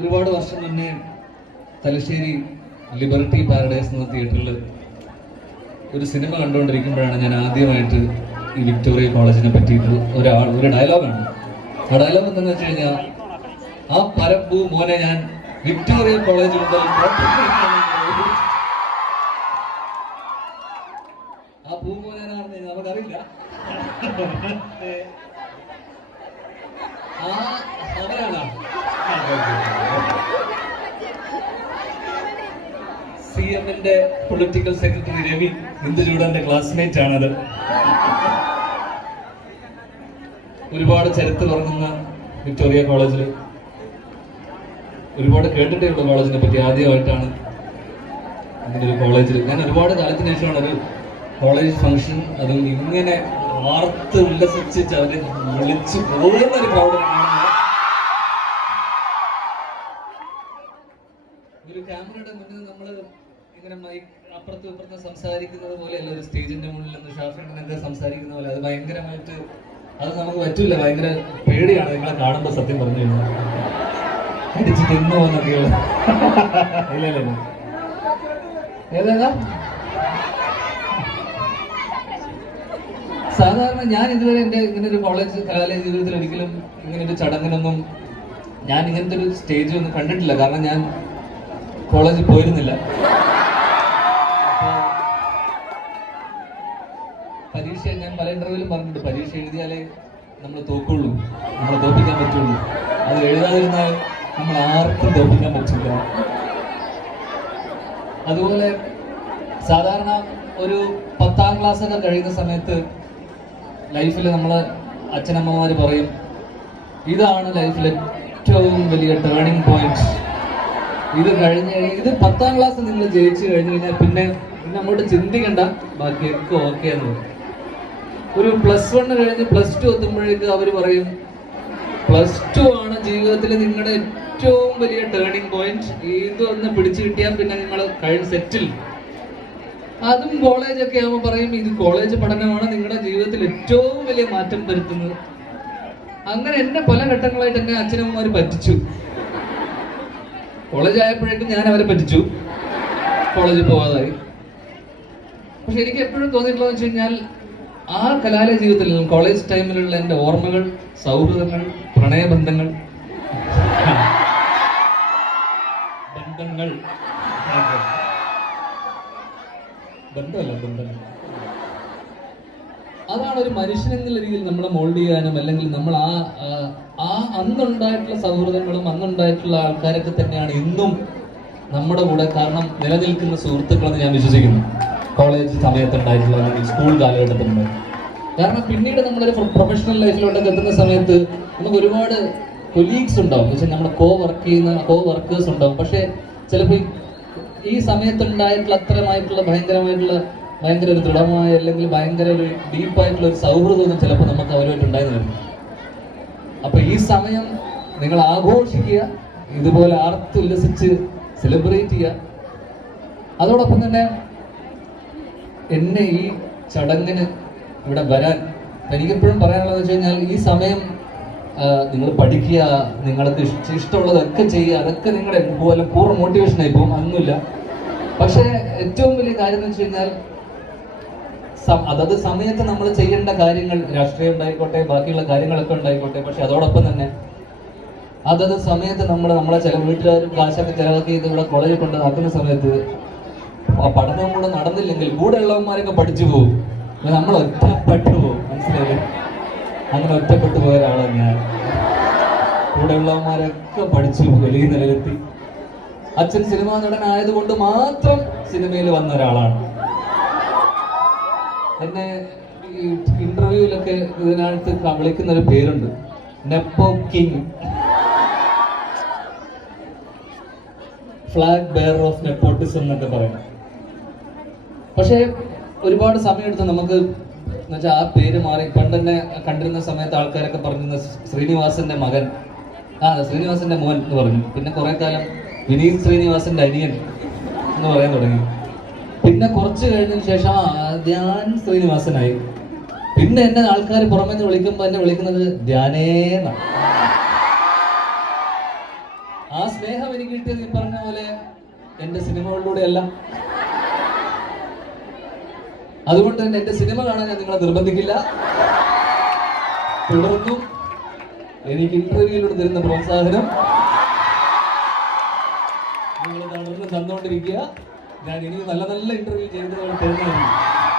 ഒരുപാട് വർഷം മുന്നേ തലശ്ശേരി ലിബർട്ടി പാരഡൈസ് എന്ന തിയേറ്ററിൽ ഒരു സിനിമ കണ്ടുകൊണ്ടിരിക്കുമ്പോഴാണ് ഞാൻ ആദ്യമായിട്ട് ഈ വിക്ടോറിയ കോളേജിനെ പറ്റിയിട്ട് ഒരാൾ ഒരു ഡയലോഗാണ് ആ ഡയലോഗ് എന്താണെന്ന് വെച്ച് കഴിഞ്ഞാൽ ആ പരപ്പു മോനെ ഞാൻ വിക്ടോറിയ കോളേജ് മുതൽ ആ പൂ നമുക്കറിയില്ല. ആ അവരാണോ? സി എമ്മിന്റെ പൊളിറ്റിക്കൽ സെക്രട്ടറി രവി ഇന്ദുചൂടന്റെ ക്ലാസ്മേറ്റ് ആണത്. ഒരുപാട് ചരിത്രം ഉറങ്ങുന്ന വിക്ടോറിയ കോളേജിൽ ഒരുപാട് കേട്ടിട്ടേ ഉള്ള കോളേജിനെ പറ്റി ആദ്യമായിട്ടാണ് അങ്ങനെ ഒരു കോളേജിൽ ഞാൻ ഒരുപാട് കാലത്തിന് ശേഷമാണ് ഒരു കോളേജ് ഫംഗ്ഷൻ അതും ഇങ്ങനെ വാർത്ത് ഉല്ലസിച്ച് അവർ വിളിച്ചു പോകുന്ന ഒരു ക്രൗഡ് ഒരു ക്യാമറയുടെ മുന്നിൽ നമ്മൾ ഇങ്ങനെ മൈക്ക് അപ്പുറത്തും ഇപ്പുറത്തും സംസാരിക്കുന്നത് പോലെയല്ല ഒരു സ്റ്റേജിന്റെ മുന്നിൽ നിന്ന് ഷാഫിനൊക്കെ സംസാരിക്കുന്ന പോലെ. അത് ഭയങ്കരമായിട്ട് അത് നമുക്ക് പറ്റൂല. ഭയങ്കര പേടിയാണ് നിങ്ങളെ കാണുമ്പോൾ സത്യം പറഞ്ഞു കഴിഞ്ഞാൽ അടിച്ച് തിന്നു പോകുന്നൊക്കെയുള്ള. ഏതാ? സാധാരണ ഞാൻ ഇതുവരെ എന്റെ ഇങ്ങനെ ഒരു കോളേജ് കലാലയ ജീവിതത്തിൽ ഒരിക്കലും ഇങ്ങനെ ഒരു ചടങ്ങിനൊന്നും ഞാൻ ഇങ്ങനത്തെ ഒരു സ്റ്റേജ് ഒന്നും കണ്ടിട്ടില്ല. കാരണം ഞാൻ കോളേജിൽ പോയിരുന്നില്ല. പറഞ്ഞിട്ട് പറഞ്ഞിട്ടുണ്ട്. പരീക്ഷ എഴുതിയാലേ നമ്മൾ തോക്കുള്ളൂ. നമ്മളെ തോപ്പിക്കാൻ പറ്റുള്ളൂ. അത് എഴുതാതിരുന്നാൽ നമ്മൾ ആർക്കും തോപ്പിക്കാൻ പറ്റില്ല. അതുപോലെ സാധാരണ ഒരു പത്താം ക്ലാസ് ഒക്കെ കഴിയുന്ന സമയത്ത് ലൈഫിൽ നമ്മൾ അച്ഛനമ്മമാർ പറയും ഇതാണ് ലൈഫിൽ ഏറ്റവും വലിയ ടേണിംഗ് പോയിന്റ് ഇത് കഴിഞ്ഞ് ഇത് പത്താം ക്ലാസ് നിങ്ങൾ ജയിച്ചു കഴിഞ്ഞു കഴിഞ്ഞാൽ പിന്നെ പിന്നെ അങ്ങോട്ട് ചിന്തിക്കണ്ട. ബാക്കിയൊക്കെ ഓക്കെ എന്ന് പറയും. ഒരു പ്ലസ് വൺ കഴിഞ്ഞ് പ്ലസ് ടു എത്തുമ്പോഴേക്ക് അവർ പറയും പ്ലസ് ടു ആണ് ജീവിതത്തിൽ നിങ്ങളുടെ ഏറ്റവും വലിയ ടേണിംഗ് പോയിന്റ് ഇതൊന്ന് പിടിച്ചു കിട്ടിയാൽ പിന്നെ നിങ്ങൾ കഴിഞ്ഞ് സെറ്റിൽ അതും കോളേജൊക്കെ ആകുമ്പോൾ പറയും ഇത് കോളേജ് പഠനമാണ് നിങ്ങളുടെ ജീവിതത്തിൽ ഏറ്റവും വലിയ മാറ്റം വരുത്തുന്നത്. അങ്ങനെ എന്നെ പല ഘട്ടങ്ങളായിട്ട് എന്നെ അച്ഛനമ്മമാർ പറ്റിച്ചു. കോളേജ് ആയപ്പോഴേക്കും ഞാൻ അവരെ പറ്റിച്ചു. കോളേജിൽ പോവാതായി. പക്ഷെ എനിക്ക് എപ്പോഴും തോന്നിയിട്ടുള്ളതെന്ന് വെച്ച് കഴിഞ്ഞാൽ ആ കലാലയ ജീവിതത്തിൽ കോളേജ് ടൈമിലുള്ള എന്റെ ഓർമ്മകൾ സൗഹൃദങ്ങൾ പ്രണയബന്ധങ്ങൾ ബന്ധങ്ങൾ. ബന്ധമല്ല ബന്ധങ്ങൾ. അതാണ് ഒരു മനുഷ്യൻ എന്നുള്ള രീതിയിൽ നമ്മളെ മോൾഡ് ചെയ്യാനും അല്ലെങ്കിൽ നമ്മൾ ആ- ആ അന്നുണ്ടായിട്ടുള്ള സൗഹൃദങ്ങളും അന്നുണ്ടായിട്ടുള്ള ആൾക്കാരൊക്കെ തന്നെയാണ് ഇന്നും നമ്മുടെ കൂടെ കാരണം നിലനിൽക്കുന്ന സുഹൃത്തുക്കളെന്ന് ഞാൻ വിശ്വസിക്കുന്നു. കോളേജ് സമയത്തുണ്ടായിട്ടുള്ള അല്ലെങ്കിൽ സ്കൂൾ കാലഘട്ടത്തിലുണ്ട്. കാരണം പിന്നീട് നമ്മളൊരു പ്രൊഫഷണൽ ലൈഫിലോട്ടൊക്കെ എത്തുന്ന സമയത്ത് നമുക്ക് ഒരുപാട് കൊലീഗ്സ് ഉണ്ടാവും. പക്ഷെ നമ്മുടെ കോ വർക്ക് ചെയ്യുന്ന കോ വർക്കേഴ്സ് ഉണ്ടാവും. പക്ഷേ ചിലപ്പോൾ ഈ സമയത്തുണ്ടായിട്ടുള്ള അത്രമായിട്ടുള്ള ഭയങ്കരമായിട്ടുള്ള ഭയങ്കര ഒരു ദൃഢമായ അല്ലെങ്കിൽ ഭയങ്കര ഒരു ഡീപ്പായിട്ടുള്ള ഒരു സൗഹൃദമൊന്നും ചിലപ്പോൾ നമുക്ക് അവരുമായിട്ട് ഉണ്ടായിരുന്നു അപ്പൊ ഈ സമയം നിങ്ങൾ ആഘോഷിക്കുക ഇതുപോലെ ആർത്തുല്ലസിച്ച് സെലിബ്രേറ്റ് ചെയ്യുക. അതോടൊപ്പം തന്നെ എന്നെ ഈ ചടങ്ങിന് ഇവിടെ വരാൻ എനിക്കെപ്പോഴും പറയാനുള്ളത് വെച്ച് കഴിഞ്ഞാൽ ഈ സമയം നിങ്ങൾ പഠിക്കുക നിങ്ങൾക്ക് ഇഷ്ട- ഇഷ്ടമുള്ളതൊക്കെ ചെയ്യുക അതൊക്കെ നിങ്ങളുടെ പോലെ പൂർണ മോട്ടിവേഷനായി പോകും അന്നുമില്ല പക്ഷേ ഏറ്റവും വലിയ കാര്യം എന്ന് വെച്ച് കഴിഞ്ഞാൽ അതത് സമയത്ത് നമ്മൾ ചെയ്യേണ്ട കാര്യങ്ങൾ രാഷ്ട്രീയം ഉണ്ടായിക്കോട്ടെ ബാക്കിയുള്ള കാര്യങ്ങളൊക്കെ ഉണ്ടായിക്കോട്ടെ പക്ഷെ അതോടൊപ്പം തന്നെ അതത് സമയത്ത് നമ്മൾ നമ്മളെ ചില വീട്ടുകാരും കാശൊക്കെ ചിലവാക്കി ഇത് ഇവിടെ കോളേജിൽ കൊണ്ട് ആക്കുന്ന സമയത്ത് ആ പഠനം കൂടെ നടന്നില്ലെങ്കിൽ കൂടെ ഉള്ളവന്മാരൊക്കെ പഠിച്ചു പോകും നമ്മൾ ഒറ്റപ്പെട്ടു പോകും മനസ്സിലായി? അങ്ങനെ ഒറ്റപ്പെട്ടു പോയ ഒരാളാണ് ഞാൻ. കൂടെ ഉള്ളവന്മാരൊക്കെ പഠിച്ചു വലിയ നിലയിലെത്തി. അച്ഛൻ സിനിമാ നടൻ ആയതുകൊണ്ട് മാത്രം സിനിമയിൽ വന്ന ഒരാളാണ്. എന്നെ ഈ ഇന്റർവ്യൂവിലൊക്കെ ഇതിനകത്ത് വിളിക്കുന്ന ഒരു പേരുണ്ട്. Nepo king. Flag bearer of nepotism എന്നൊക്കെ പറയും. പക്ഷേ ഒരുപാട് സമയമെടുത്ത് നമുക്ക് എന്നുവെച്ചാൽ ആ പേര് മാറി. പണ്ട് തന്നെ കണ്ടിരുന്ന സമയത്ത് ആൾക്കാരൊക്കെ പറഞ്ഞിരുന്ന ശ്രീനിവാസന്റെ മകൻ. ആ ശ്രീനിവാസന്റെ മോൻ എന്ന് പറഞ്ഞു. പിന്നെ കുറെ കാലം വിനീത് ശ്രീനിവാസന്റെ അനിയൻ എന്ന് പറയാൻ തുടങ്ങി. പിന്നെ കുറച്ച് കഴിഞ്ഞതിന് ശേഷം ധ്യാൻ ശ്രീനിവാസനായി. പിന്നെ എന്നെ ആൾക്കാർ പുറമെ നിന്ന് വിളിക്കുമ്പോൾ എന്നെ വിളിക്കുന്നത് ധ്യാനേന്ന ആ സ്നേഹം എനിക്ക് കിട്ടിയത് ഈ പറഞ്ഞ പോലെ എന്റെ സിനിമകളിലൂടെയല്ല. അതുകൊണ്ട് തന്നെ എന്റെ സിനിമ കാണാൻ ഞാൻ നിങ്ങളെ നിർബന്ധിക്കില്ല. തുടർന്നും എനിക്ക് ഇന്റർവ്യൂയിലൂടെ തരുന്ന പ്രോത്സാഹനം. നിങ്ങൾ തുടർന്ന് തന്നുകൊണ്ടിരിക്കുക. ഞാൻ ഇനി നല്ല നല്ല ഇന്റർവ്യൂ ചെയ്തു തരുന്നതായിരിക്കും.